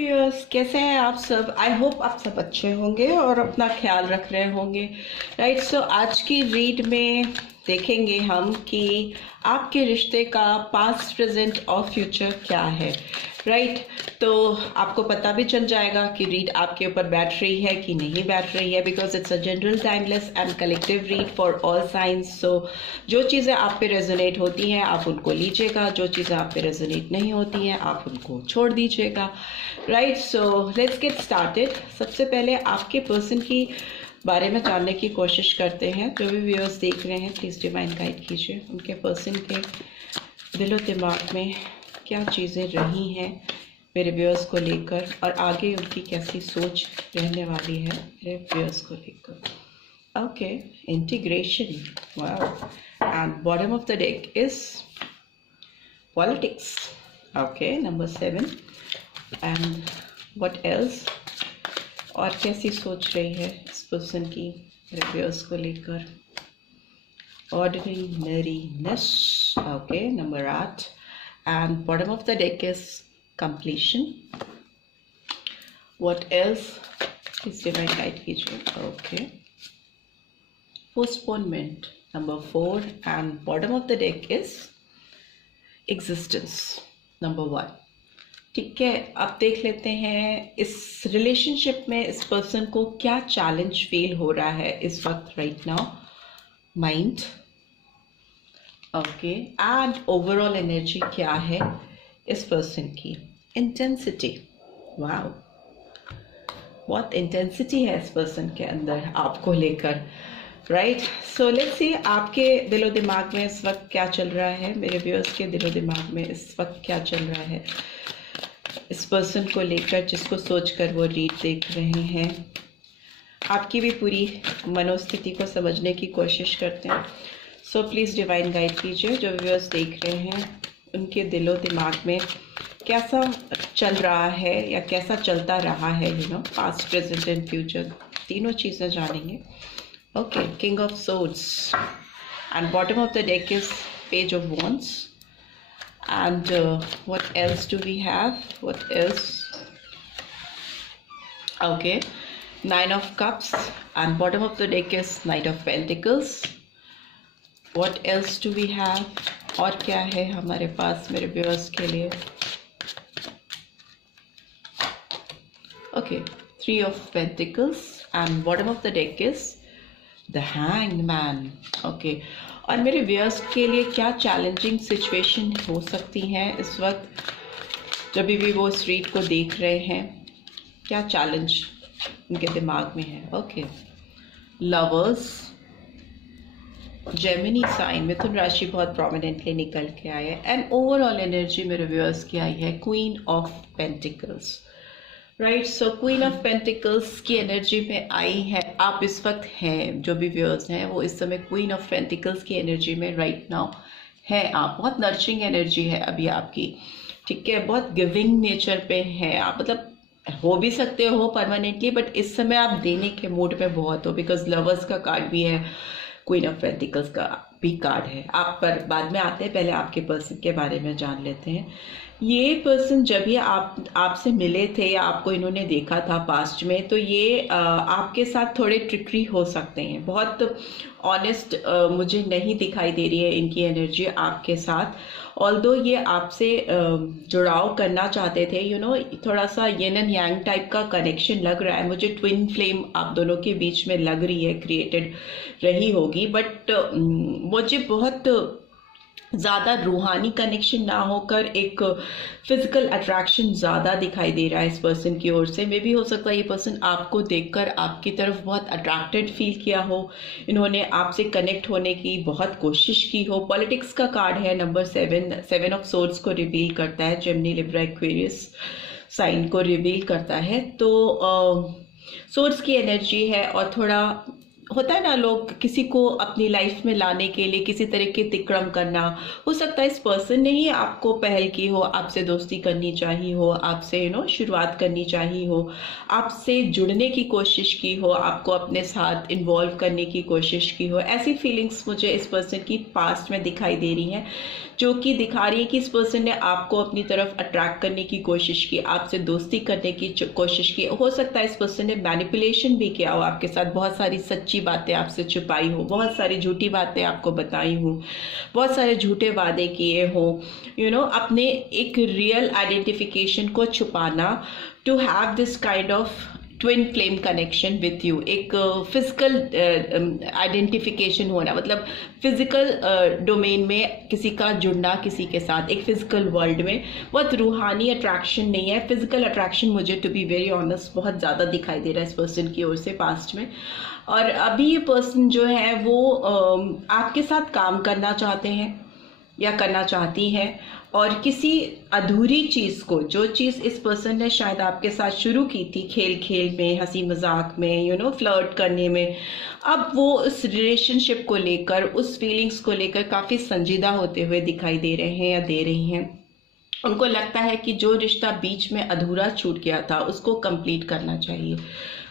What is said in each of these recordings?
Viewers, कैसे हैं आप सब? आई होप आप सब अच्छे होंगे और अपना ख्याल रख रहे होंगे। राइट, सो आज की रीड में देखेंगे हम कि आपके रिश्ते का पास्ट, प्रेजेंट और फ्यूचर क्या है। राइट, तो आपको पता भी चल जाएगा कि रीड आपके ऊपर बैठ रही है कि नहीं बैठ रही है, because it's a general, timeless and collective read for all science. So जो चीज़ें आप पे रेजोनेट होती हैं आप उनको लीजिएगा, जो चीज़ें आप पे रेजोनेट नहीं होती हैं आप उनको छोड़ दीजिएगा। Right, so let's get started. सबसे पहले आपके पर्सन की बारे में जानने की कोशिश करते हैं। जो भी व्यूअर्स देख रहे हैं प्लीज़ डिवाइन गाइड कीजिए, उनके पर्सन के दिलो दिमाग में क्या चीज़ें रही हैं मेरे व्यूअर्स को लेकर और आगे उनकी कैसी सोच रहने वाली है मेरे व्यूअर्स को लेकर। Okay, integration, wow, and bottom of the deck is politics. Okay, number 7, and what else, और कैसी सोच रही है इस पर्सन की मेरे व्यूअर्स को लेकर। Ordinariness, okay, number 8, and bottom of the deck is completion. What else? Please divine guide कीजिए. Okay, postponement, number 4, and bottom of the deck is existence, number 1. ठीक है, अब देख लेते हैं इस रिलेशनशिप में इस पर्सन को क्या चैलेंज फील हो रहा है इस वक्त, right now. Mind, okay, and overall energy क्या है इस पर्सन की। इंटेंसिटी, वाओ, बहुत इंटेंसिटी है इस पर्सन के अंदर आपको लेकर। राइट, सो लेट्स सी आपके दिलो दिमाग में इस वक्त क्या चल रहा है, मेरे व्यूअर्स के दिलो दिमाग में इस वक्त क्या चल रहा है इस पर्सन को लेकर जिसको सोचकर वो रीड देख रहे हैं। आपकी भी पूरी मनोस्थिति को समझने की कोशिश करते हैं। सो प्लीज़ डिवाइन गाइड कीजिए, जो व्यूअर्स देख रहे हैं उनके दिलो दिमाग में कैसा चल रहा है या कैसा चलता रहा है, पास्ट, प्रेजेंट एंड फ्यूचर, तीनों चीज़ें जानेंगे। Okay, king of swords, and bottom of the deck is page of wands, and what else do we have, what else, okay, 9 of cups, and bottom of the deck is Knight of Pentacles. What else do we have? और क्या है हमारे पास मेरे viewers के लिए। Okay, 3 of Pentacles, and bottom of the deck is the Hanged Man. Okay, और मेरे viewers के लिए क्या चैलेंजिंग सिचुएशन हो सकती हैं इस वक्त जब भी वो इस रीड को देख रहे हैं, क्या चैलेंज उनके दिमाग में है। ओके, लवर्स, जेमिनी साइन, मिथुन राशि बहुत प्रोमिनेंटली निकल के आए है, एंड ओवरऑल एनर्जी मेरे व्यूअर्स की आई है queen of pentacles. Right, so queen of pentacles की एनर्जी में आई है आप इस वक्त हैं। जो भी व्यूअर्स हैं वो इस समय क्वीन ऑफ पेंटिकल्स की एनर्जी में राइट नाउ है। आप बहुत नर्चरिंग एनर्जी है अभी आपकी, ठीक है, बहुत गिविंग नेचर पे है आप, मतलब हो भी सकते हो परमानेंटली, बट इस समय आप देने के मूड पे बहुत हो, बिकॉज लवर्स का कार्ड भी है, क्वीन ऑफ पेंटिकल्स का भी कार्ड है। आप पर बाद में आते हैं, पहले आपके पर्सन के बारे में जान लेते हैं। ये पर्सन जब ये आपसे मिले थे या आपको इन्होंने देखा था पास्ट में, तो ये आपके साथ थोड़े ट्रिकरी हो सकते हैं। बहुत ऑनेस्ट मुझे नहीं दिखाई दे रही है इनकी एनर्जी आपके साथ, ऑल्दो ये आपसे जुड़ाव करना चाहते थे, थोड़ा सा यिन एंड यांग टाइप का कनेक्शन लग रहा है मुझे। ट्विन फ्लेम आप दोनों के बीच में लग रही है, क्रिएटेड रही होगी, बट मुझे बहुत ज़्यादा रूहानी कनेक्शन ना होकर एक फिजिकल अट्रैक्शन ज़्यादा दिखाई दे रहा है इस पर्सन की ओर से। मे भी हो सकता है ये पर्सन आपको देखकर आपकी तरफ बहुत अट्रैक्टेड फील किया हो, इन्होंने आपसे कनेक्ट होने की बहुत कोशिश की हो। पॉलिटिक्स का कार्ड है, नंबर 7 ऑफ सोर्ड्स को रिवील करता है, जेमिनी, लिब्रा, एक्वेरियस साइन को रिवील करता है। तो सोर्ड्स की एनर्जी है और थोड़ा होता है ना, लोग किसी को अपनी लाइफ में लाने के लिए किसी तरह के तिक्रम करना, हो सकता है इस पर्सन ने ही आपको पहल की हो, आपसे दोस्ती करनी चाहिए हो, आपसे शुरुआत करनी चाहिए हो, आपसे जुड़ने की कोशिश की हो, आपको अपने साथ इन्वॉल्व करने की कोशिश की हो। ऐसी फीलिंग्स मुझे इस पर्सन की पास्ट में दिखाई दे रही हैं, जो कि दिखा रही है कि इस पर्सन ने आपको अपनी तरफ अट्रैक्ट करने की कोशिश की, आपसे दोस्ती करने की कोशिश की। हो सकता है इस पर्सन ने मैनिपुलेशन भी किया हो आपके साथ, बहुत सारी सच्ची बातें आपसे छुपाई हो, बहुत सारी झूठी बातें आपको बताई हो, बहुत सारे झूठे वादे किए हो, अपने एक रियल आइडेंटिफिकेशन को छुपाना, to have this kind of twin flame connection with you. एक फिजिकल आइडेंटिफिकेशन होना, मतलब फिजिकल डोमेन में किसी का जुड़ना किसी के साथ, एक फिजिकल वर्ल्ड में। बहुत रूहानी अट्रैक्शन नहीं है, फिजिकल अट्रैक्शन मुझे टू बी वेरी ऑनेस्ट बहुत ज़्यादा दिखाई दे रहा है इस पर्सन की ओर से पास्ट में। और अभी ये पर्सन जो है वो आपके साथ काम करना चाहते हैं या करना चाहती हैं, और किसी अधूरी चीज़ को, जो चीज़ इस पर्सन ने शायद आपके साथ शुरू की थी खेल खेल में, हंसी मजाक में, फ्लर्ट करने में, अब वो उस रिलेशनशिप को लेकर, उस फीलिंग्स को लेकर काफ़ी संजीदा होते हुए दिखाई दे रहे हैं या दे रही हैं। उनको लगता है कि जो रिश्ता बीच में अधूरा छूट गया था उसको कंप्लीट करना चाहिए।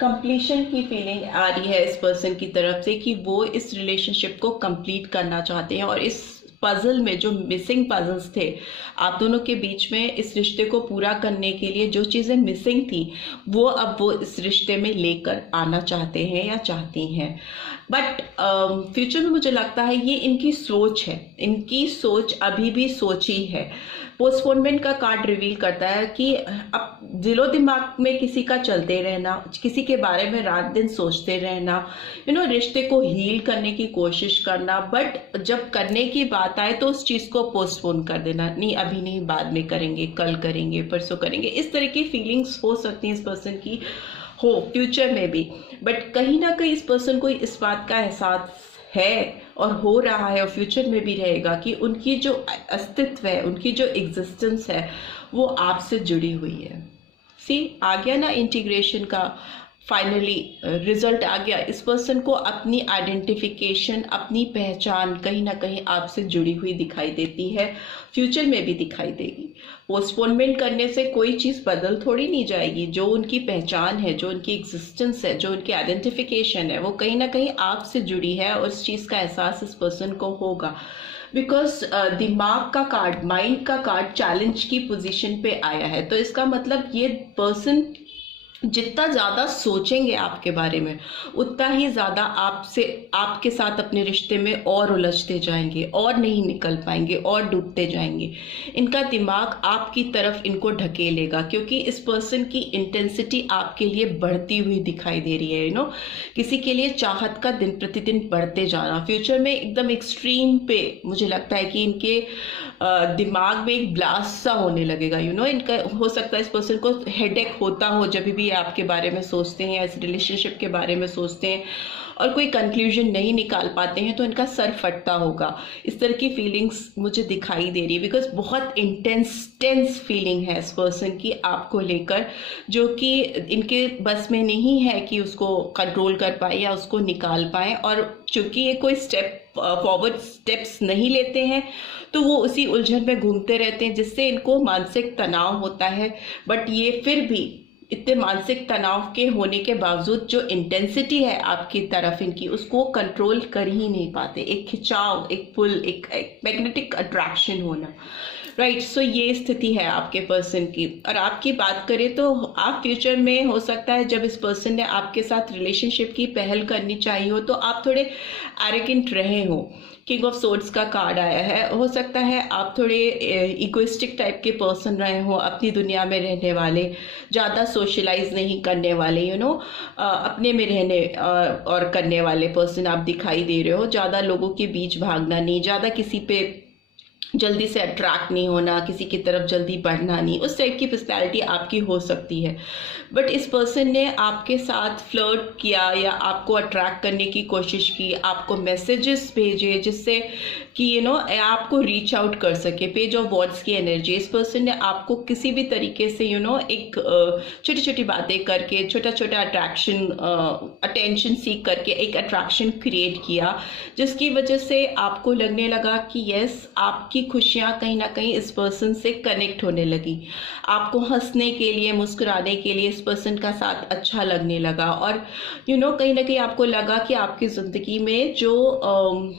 कंप्लीशन की फीलिंग आ रही है इस पर्सन की तरफ से कि वो इस रिलेशनशिप को कंप्लीट करना चाहते हैं, और इस पजल में जो मिसिंग पजल्स थे आप दोनों के बीच में, इस रिश्ते को पूरा करने के लिए जो चीज़ें मिसिंग थी वो अब वो इस रिश्ते में लेकर आना चाहते हैं या चाहती हैं। बट फ्यूचर में मुझे लगता है ये इनकी सोच है, इनकी सोच अभी भी सोच ही है। पोस्टपोनमेंट का कार्ड रिवील करता है कि अब दिलो दिमाग में किसी का चलते रहना, किसी के बारे में रात दिन सोचते रहना, रिश्ते को हील करने की कोशिश करना, बट जब करने की बात आए तो उस चीज़ को पोस्टपोन कर देना, नहीं अभी नहीं, बाद में करेंगे, कल करेंगे, परसों करेंगे। इस तरह की फीलिंग्स हो सकती हैं इस पर्सन की, हो फ्यूचर में भी। बट कहीं ना कहीं इस पर्सन को इस बात का एहसास है और हो रहा है, और फ्यूचर में भी रहेगा, कि उनकी जो अस्तित्व है, उनकी जो एग्जिस्टेंस है वो आपसे जुड़ी हुई है। आ गया ना इंटीग्रेशन का फाइनली रिजल्ट आ गया। इस पर्सन को अपनी आइडेंटिफिकेशन, अपनी पहचान कहीं ना कहीं आपसे जुड़ी हुई दिखाई देती है, फ्यूचर में भी दिखाई देगी। पोस्टपोनमेंट करने से कोई चीज़ बदल थोड़ी नहीं जाएगी। जो उनकी पहचान है, जो उनकी एग्जिस्टेंस है, जो उनकी आइडेंटिफिकेशन है, वो कहीं ना कहीं आपसे जुड़ी है, और उस चीज़ का एहसास इस पर्सन को होगा। बिकॉज दिमाग का कार्ड, माइंड का कार्ड चैलेंज की पोजीशन पे आया है, तो इसका मतलब ये पर्सन जितना ज़्यादा सोचेंगे आपके बारे में, उतना ही ज़्यादा आपके साथ अपने रिश्ते में और उलझते जाएंगे, और नहीं निकल पाएंगे, और डूबते जाएंगे। इनका दिमाग आपकी तरफ इनको ढकेलेगा, क्योंकि इस पर्सन की इंटेंसिटी आपके लिए बढ़ती हुई दिखाई दे रही है। किसी के लिए चाहत का दिन प्रतिदिन बढ़ते जाना, फ्यूचर में एकदम एक्सट्रीम पे मुझे लगता है कि इनके दिमाग में एक ब्लास्ट सा होने लगेगा। इनका हो सकता है इस पर्सन को हेडेक होता हो जब भी आपके बारे में सोचते हैं, इस रिलेशनशिप के बारे में सोचते हैं, और कोई कंक्लूजन नहीं निकाल पाते हैं, तो इनका सर फटता होगा। इस तरह की फीलिंग्स मुझे दिखाई दे रही है, बिकॉज बहुत टेंस फीलिंग है इस पर्सन की आपको लेकर, जो कि इनके बस में नहीं है कि उसको कंट्रोल कर पाए या उसको निकाल पाए। और चूंकि ये कोई फॉरवर्ड स्टेप्स नहीं लेते हैं, तो वो उसी उलझन में घूमते रहते हैं, जिससे इनको मानसिक तनाव होता है। बट ये फिर भी इतने मानसिक तनाव के होने के बावजूद जो इंटेंसिटी है आपकी तरफ इनकी, उसको कंट्रोल कर ही नहीं पाते। एक खिंचाव, एक पुल, एक मैग्नेटिक अट्रैक्शन होना, राइट। सो ये स्थिति है आपके पर्सन की। और आपकी बात करें तो आप फ्यूचर में हो सकता है जब इस पर्सन ने आपके साथ रिलेशनशिप की पहल करनी चाहिए हो, तो आप थोड़े एरोगेंट रहे हो। किंग ऑफ सोर्ड्स का कार्ड आया है, हो सकता है आप थोड़े इगोइस्टिक टाइप के पर्सन रहे हो, अपनी दुनिया में रहने वाले, ज़्यादा सोशलाइज नहीं करने वाले, अपने में रहने और करने वाले पर्सन आप दिखाई दे रहे हो। ज़्यादा लोगों के बीच भागना नहीं, ज़्यादा किसी पे जल्दी से अट्रैक्ट नहीं होना, किसी की तरफ जल्दी बढ़ना नहीं, उस टाइप की पर्सनैलिटी आपकी हो सकती है। बट इस पर्सन ने आपके साथ फ्लर्ट किया या आपको अट्रैक्ट करने की कोशिश की, आपको मैसेजेस भेजे जिससे कि आपको रीच आउट कर सके। पेज ऑफ वॉन्ड्स की एनर्जी, इस पर्सन ने आपको किसी भी तरीके से एक छोटी छोटी बातें करके, छोटा छोटा अट्रैक्शन, अटेंशन सीख करके एक अट्रैक्शन क्रिएट किया, जिसकी वजह से आपको लगने लगा कि यस, आपकी खुशियाँ कहीं ना कहीं इस पर्सन से कनेक्ट होने लगी। आपको हंसने के लिए, मुस्कुराने के लिए इस पर्सन का साथ अच्छा लगने लगा। और कहीं ना कहीं आपको लगा कि आपकी ज़िंदगी में जो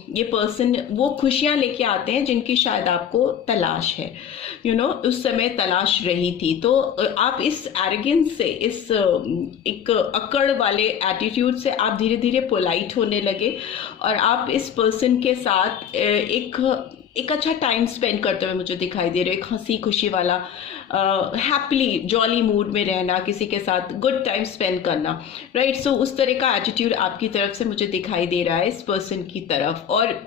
ये पर्सन वो खुशियाँ लेके आते हैं जिनकी शायद आपको तलाश है, उस समय तलाश रही थी। तो आप इस एरोगेंस से, इस एक अकड़ वाले एटीट्यूड से आप धीरे धीरे पोलाइट होने लगे और आप इस पर्सन के साथ एक अच्छा टाइम स्पेंड करते हुए मुझे दिखाई दे रहे हो। एक हंसी खुशी वाला, हैप्पीली जॉली मूड में रहना, किसी के साथ गुड टाइम स्पेंड करना, राइट। सो उस तरह का एटीट्यूड आपकी तरफ से मुझे दिखाई दे रहा है इस पर्सन की तरफ। और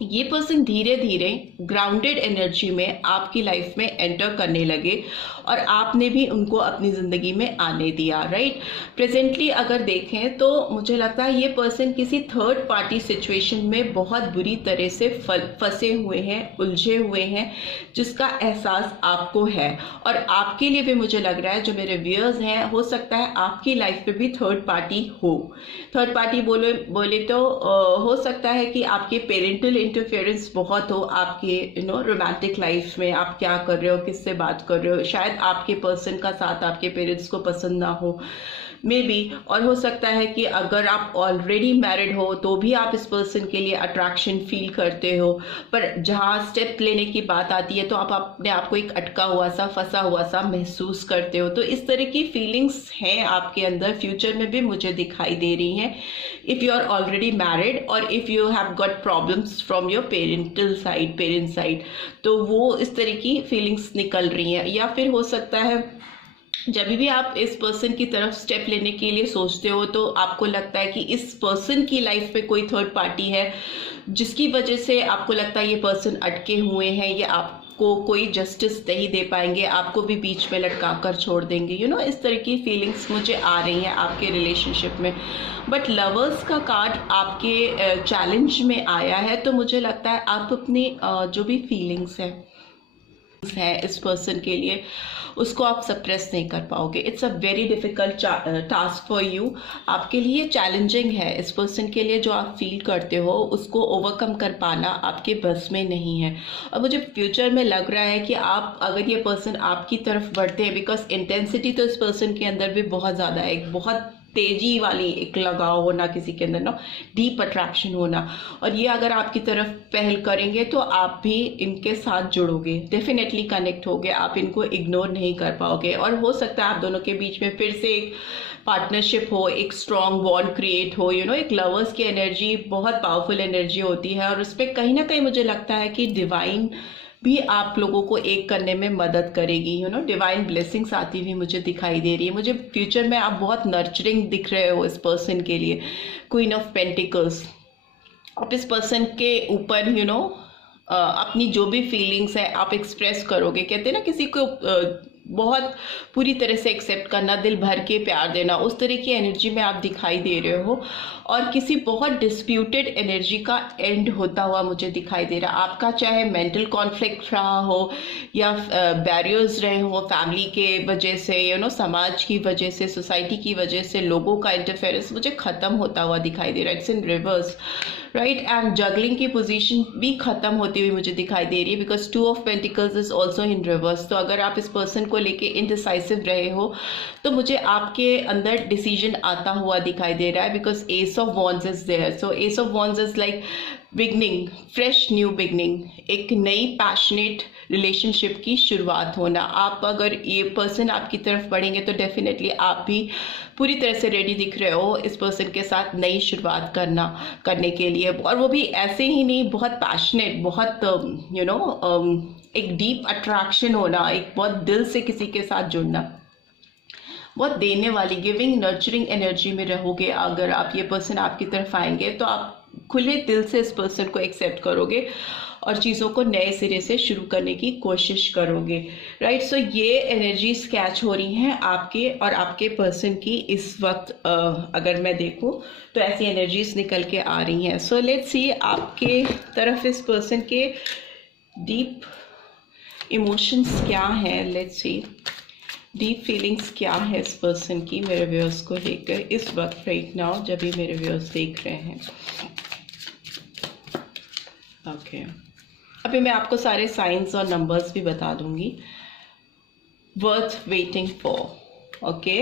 ये पर्सन धीरे धीरे ग्राउंडेड एनर्जी में आपकी लाइफ में एंटर करने लगे और आपने भी उनको अपनी ज़िंदगी में आने दिया, राइट। प्रेजेंटली अगर देखें तो मुझे लगता है ये पर्सन किसी थर्ड पार्टी सिचुएशन में बहुत बुरी तरह से फंसे हुए हैं, उलझे हुए हैं, जिसका एहसास आपको है। और आपके लिए भी मुझे लग रहा है, जो मेरे व्यूअर्स हैं, हो सकता है आपकी लाइफ में भी थर्ड पार्टी हो। थर्ड पार्टी बोले तो हो सकता है कि आपके पेरेंटल इंटरफेरेंस बहुत हो आपके रोमांटिक लाइफ में। आप क्या कर रहे हो, किससे बात कर रहे हो, शायद आपके पर्सन का साथ आपके पेरेंट्स को पसंद ना हो, मे बी। और हो सकता है कि अगर आप ऑलरेडी मैरिड हो तो भी आप इस पर्सन के लिए अट्रैक्शन फील करते हो, पर जहाँ स्टेप लेने की बात आती है तो आप अपने आप को एक अटका हुआ सा, फंसा हुआ सा महसूस करते हो। तो इस तरह की फीलिंग्स हैं आपके अंदर, फ्यूचर में भी मुझे दिखाई दे रही हैं। If you are already married और if you have got problems from your parent side, तो वो इस तरह की फीलिंग्स निकल रही हैं। या फिर हो सकता है जब भी आप इस पर्सन की तरफ स्टेप लेने के लिए सोचते हो तो आपको लगता है कि इस पर्सन की लाइफ में कोई थर्ड पार्टी है, जिसकी वजह से आपको लगता है ये पर्सन अटके हुए हैं, ये आपको कोई जस्टिस नहीं दे पाएंगे, आपको भी बीच में लटका कर छोड़ देंगे। इस तरह की फीलिंग्स मुझे आ रही हैं आपके रिलेशनशिप में। बट लवर्स का कार्ड आपके चैलेंज में आया है, तो मुझे लगता है आप अपनी जो भी फीलिंग्स है इस पर्सन के लिए, उसको आप सप्रेस नहीं कर पाओगे। It's a very difficult task for you. आपके लिए चैलेंजिंग है। इस पर्सन के लिए जो आप फील करते हो उसको ओवरकम कर पाना आपके बस में नहीं है। और मुझे फ्यूचर में लग रहा है कि आप, अगर ये पर्सन आपकी तरफ बढ़ते हैं, बिकॉज इंटेंसिटी तो इस पर्सन के अंदर भी बहुत ज़्यादा है, एक बहुत तेजी वाली एक लगाव होना किसी के अंदर, डीप अट्रैक्शन होना। और ये अगर आपकी तरफ पहल करेंगे तो आप भी इनके साथ जुड़ोगे, डेफिनेटली कनेक्ट होगे, आप इनको इग्नोर नहीं कर पाओगे। और हो सकता है आप दोनों के बीच में फिर से एक पार्टनरशिप हो, एक स्ट्रॉन्ग बॉन्ड क्रिएट हो। एक लवर्स की एनर्जी बहुत पावरफुल एनर्जी होती है और उस पर कहीं ना कहीं मुझे लगता है कि डिवाइन भी आप लोगों को एक करने में मदद करेगी। डिवाइन ब्लेसिंग्स आती हुई मुझे दिखाई दे रही है। मुझे फ्यूचर में आप बहुत नर्चरिंग दिख रहे हो इस पर्सन के लिए। क्वीन ऑफ पेंटिकल्स, आप इस पर्सन के ऊपर अपनी जो भी फीलिंग्स है आप एक्सप्रेस करोगे। कहते हैं ना, किसी को बहुत पूरी तरह से एक्सेप्ट करना, दिल भर के प्यार देना, उस तरह की एनर्जी में आप दिखाई दे रहे हो। और किसी बहुत डिस्प्यूटेड एनर्जी का एंड होता हुआ मुझे दिखाई दे रहा। आपका चाहे मेंटल कॉन्फ्लिक्ट रहा हो या बैरियर्स रहे हो फैमिली के वजह से, समाज की वजह से, सोसाइटी की वजह से, लोगों का इंटरफेरेंस मुझे ख़त्म होता हुआ दिखाई दे रहा है। It's in reverse, right. And juggling की पोजीशन भी खत्म होती हुई मुझे दिखाई दे रही है, because 2 of pentacles is also in reverse. तो अगर आप इस पर्सन को लेके इनडिसाइसिव रहे हो तो मुझे आपके अंदर डिसीजन आता हुआ दिखाई दे रहा है, because ace of wands is there. So ace of wands is like beginning, fresh new beginning, एक नई पैशनेट रिलेशनशिप की शुरुआत होना। आप अगर ये पर्सन आपकी तरफ बढ़ेंगे तो डेफिनेटली आप भी पूरी तरह से रेडी दिख रहे हो इस पर्सन के साथ नई शुरुआत करने के लिए। और वो भी ऐसे ही नहीं, बहुत पैशनेट, बहुत एक डीप अट्रैक्शन होना, एक बहुत दिल से किसी के साथ जुड़ना, बहुत देने वाली, गिविंग, नर्चरिंग एनर्जी में रहोगे। अगर आप ये पर्सन आपकी तरफ आएंगे तो आप खुले दिल से इस पर्सन को एक्सेप्ट करोगे और चीज़ों को नए सिरे से शुरू करने की कोशिश करोगे, राइट। सो ये एनर्जीज कैच हो रही हैं आपके और आपके पर्सन की इस वक्त। अगर मैं देखूं तो ऐसी एनर्जीज निकल के आ रही हैं। सो लेट्स सी आपके तरफ इस पर्सन के डीप इमोशंस क्या हैं। लेट्स सी डीप फीलिंग्स क्या है इस पर्सन की मेरे व्यूअर्स को लेकर इस वक्त, राइट नाउ, जब भी मेरे व्यूअर्स देख रहे हैं। ओके, अभी मैं आपको सारे साइंस और नंबर्स भी बता दूंगी। Worth waiting for, okay,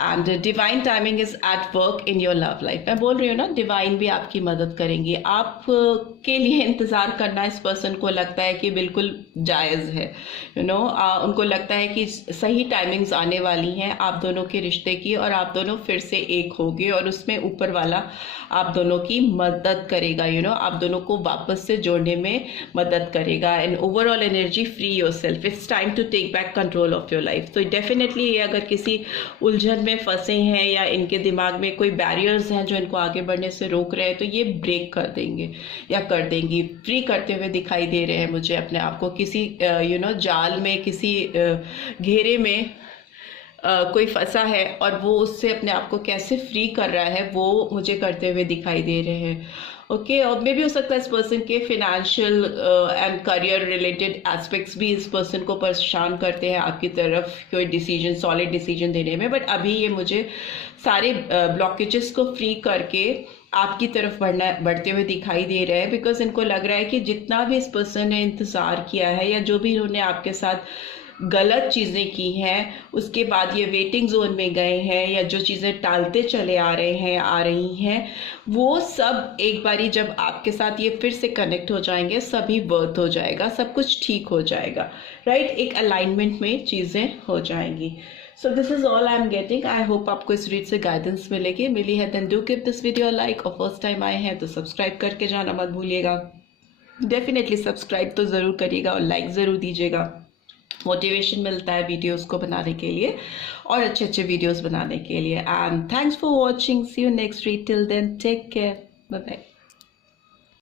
and divine timing is at work in your love life. मैं बोल रही हूँ ना, डिवाइन भी आपकी मदद करेंगी। आप के लिए इंतज़ार करना इस पर्सन को लगता है कि बिल्कुल जायज़ है, यू नो। उनको लगता है कि सही टाइमिंग्स आने वाली हैं आप दोनों के रिश्ते की, और आप दोनों फिर से एक होगे, और उसमें ऊपर वाला आप दोनों की मदद करेगा, यू नो, आप दोनों को वापस से जोड़ने में मदद करेगा। And overall energy, free yourself, it's time to take back control of your life. तो डेफिनेटली ये अगर किसी उलझन में फंसे हैं या इनके दिमाग में कोई बैरियर्स हैं जो इनको आगे बढ़ने से रोक रहे हैं, तो ये ब्रेक कर देंगे या कर देंगी। फ्री करते हुए दिखाई दे रहे हैं मुझे अपने आप को, किसी यू नो जाल में, किसी घेरे में कोई फंसा है और वो उससे अपने आप को कैसे फ्री कर रहा है वो मुझे करते हुए दिखाई दे रहे हैं। ओके, और मे भी हो सकता है इस पर्सन के financial and career related aspects भी इस पर्सन को परेशान करते हैं आपकी तरफ कोई डिसीजन, सॉलिड डिसीजन देने में। बट अभी ये मुझे सारे ब्लॉकेजेस को फ्री करके आपकी तरफ बढ़ते हुए दिखाई दे रहे हैं, बिकॉज इनको लग रहा है कि जितना भी इस पर्सन ने इंतज़ार किया है या जो भी इन्होंने आपके साथ गलत चीज़ें की हैं, उसके बाद ये वेटिंग जोन में गए हैं या जो चीज़ें टालते चले आ रही हैं, वो सब एक बारी जब आपके साथ ये फिर से कनेक्ट हो जाएंगे, सभी वर्थ हो जाएगा, सब कुछ ठीक हो जाएगा, राइट। एक अलाइनमेंट में चीज़ें हो जाएंगी। So this is all I am getting. I hope आपको इस रीड से गाइडेंस मिली है। Then do give this video like, और फर्स्ट टाइम आए हैं तो सब्सक्राइब करके जाना मत भूलिएगा। डेफिनेटली सब्सक्राइब तो ज़रूर करिएगा और लाइक ज़रूर दीजिएगा। मोटिवेशन मिलता है वीडियोस को बनाने के लिए और अच्छे अच्छे वीडियोस बनाने के लिए। And thanks for watching. See you next read. Till then take care, bye bye.